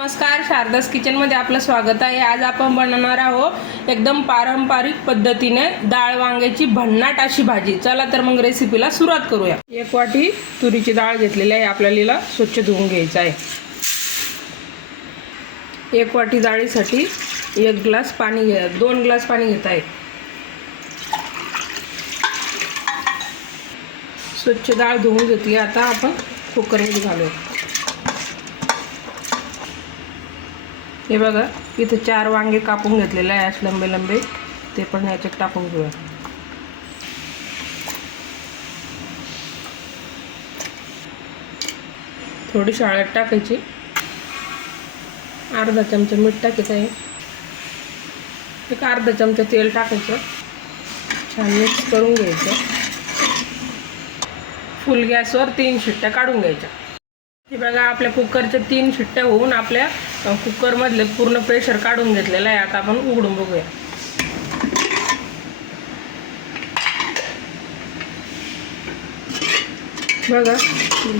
नमस्कार शारदास किचनमध्ये आपलं स्वागत आहे. आज आपण बनवणार आहोत एकदम पारंपरिक पद्धतीने डाळ वांग्याची भन्नाट अशी भाजी. चला तर मग रेसिपीला सुरुवात करूया. एक वाटी तुरीची डाळ घेतलेली आहे. आपल्याला स्वच्छ धुवून घ्यायचं आहे. एक वाटी डाळीसाठी एक ग्लास पाणी घ्या दोन ग्लास पाणी घेत आहे. स्वच्छ डाळ धुवून घेतली. आता आपण कुकरमध्ये घालूया. हे बघा इथं चार वांगे कापून घेतलेले आहे असे लंबे लंबे. ते पण याच्यात टाकून घेऊया. थोडी शाळेत टाकायची. अर्धा चमचा मीठ टाकायचं आहे. एक अर्धा चमचा तेल टाकायचं. छान मिक्स करून घ्यायचं. फुल गॅसवर तीन शिट्ट्या काढून घ्यायच्या. हे बघा आपल्या कुकरच्या तीन शिट्ट्या होऊन आपल्या कुकरमधले पूर्ण प्रेशर काढून घेतलेलं आहे. आता आपण उघडून बघूया. बघा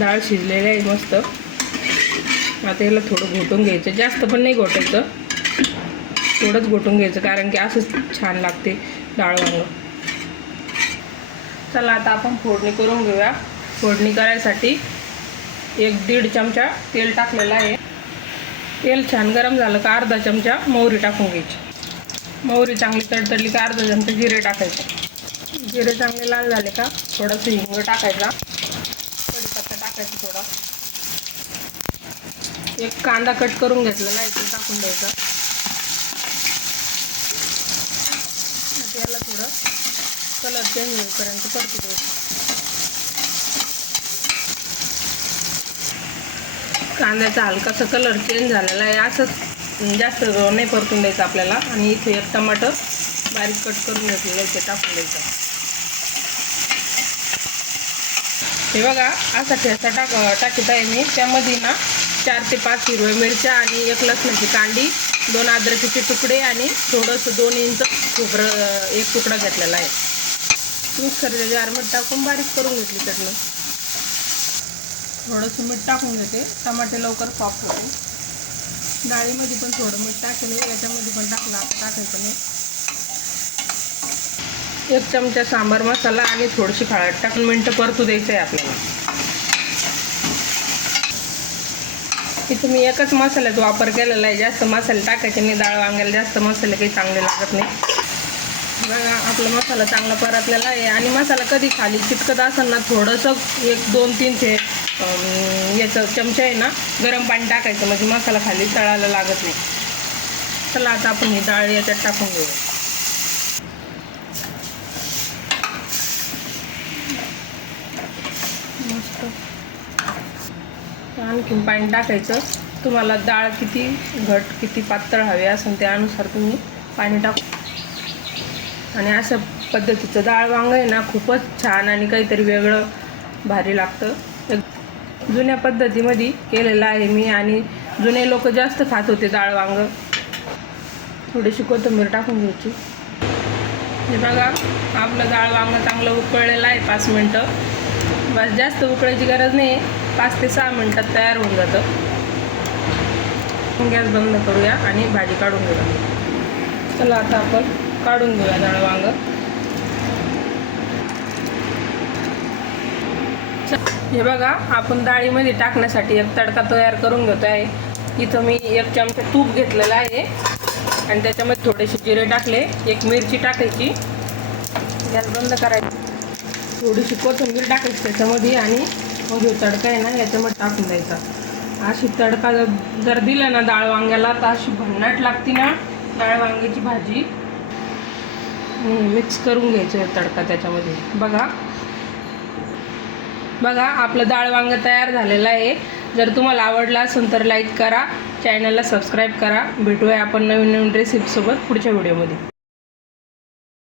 डाळ शिजलेली आहे मस्त. आता याला थोडं घोटून घ्यायचं. जास्त पण नाही घोटायचं. थोडंच घोटून घ्यायचं कारण की असंच छान लागते डाळ वांग. चला आता आपण फोडणी करून घेऊया. फोडणी करायसाठी एक दीड चमचा तेल टाकलेला आहे. तेल छान गरम झालं का अर्धा चमचा मोहरी टाकून घ्यायची. मोहरी चांगली तडतडली का अर्धा चमचा जिरे टाकायचे. जिरे चांगले लाल झाले का थोडंसं हिंग टाकायचा. कढीपत्ता टाकायचा थोडा. एक कांदा कट करून घेतलेला इथे टाकून द्यायचा. याला थोडं कलर चेंज होईपर्यंत परतू द्यायचं. कांद्याचा हलकासा कलर चेंज झालेला आहे. असंच जास्त नाही परतून द्यायचं आपल्याला. आणि इथे एक टमाटर बारीक कट करून घेतलेलं आहे ते टाकून द्यायचं. हे बघा असा ठेचा टाक टाकीत आहे मी. त्यामध्ये ना चार ते पाच हिरव्या मिरच्या आणि एक लसणाची कांडी दोन अद्रकीचे तुकडे आणि थोडंसं दोन इंच खोबरं एक तुकडा घेतलेला आहे. मिक्सरच्या जारमध्ये टाकून बारीक करून घेतली चटणी थोडंसं मीठ टाकून घेते. टमाटे लवकर पॉप होते डाळीमध्ये पण थोडं मीठ टाकले. याच्यामध्ये पण टाकलं टाकायचं नाही. एक चमचा सांबार मसाला आणि थोडीशी हळद टाकून मिनटं परतू द्यायचं आहे आपल्याला. इथं मी एकच मसाल्याचा वापर केलेला आहे. जास्त मसाले टाकायचे नाही. डाळ वांग्याला जास्त मसाले काही चांगले लागत नाही. बघा आपला मसाला चांगला परतलेला आहे. आणि मसाला कधी खाली चिटकत असेल ना थोडंसं एक दोन तीन ते याचं चमचा आहे ना गरम पाणी टाकायचं. म्हणजे मसाला खाली तळायला लागत नाही. चला आता आपण ही डाळ याच्यात टाकून घेऊया. मस्त. आणखीन पाणी टाकायचं. तुम्हाला डाळ किती घट किती पातळ हवी असेल त्यानुसार तुम्ही पाणी टाकू. आणि अशा पद्धतीचं डाळ वांग आहे ना खूपच छान आणि काहीतरी वेगळं भारी लागतं. जुन्या पद्धतीमध्ये केलेलं आहे मी आणि जुने लोक जास्त खात होते डाळ वांग. थोडीशी कोथिंबीर टाकून घ्यायची. हे बघा आपलं डाळ वांग चांगलं उकळलेलं आहे पाच मिनटं. बस जास्त उकळायची गरज नाही पाच ते सहा मिनटात तयार होऊन जातं. गॅस बंद करूया आणि भाजी काढून घेऊया. चला आता आपण काढून घेऊया डाळ वांग. हे बघा आपण डाळीमध्ये टाकण्यासाठी एक तडका तयार करून घेतो आहे. इथं मी एक चमचा तूप घेतलेला आहे. आणि त्याच्यामध्ये थोडेसे जिरे टाकले. एक मिरची टाकायची. गॅस बंद करायची. थोडीशी कोथिंबीर टाकायची त्याच्यामध्ये आणि मग जो तडका आहे ना याच्यामध्ये टाकून द्यायचा. अशी तडका जर- जर दिला ना डाळ वांग्याला तर अशी भन्नाट लागते ना डाळ वांग्याची भाजी. मिक्स करून घ्यायचं तडका त्याच्यामध्ये. बघा. बघा आपलं डाळ वांग तयार झालेलं आहे. जर तुम्हाला आवडला असेल तर लाईक करा चॅनलला सबस्क्राईब करा. भेटूया आपण नवीन नवीन रेसिपीसोबत पुढच्या व्हिडिओमध्ये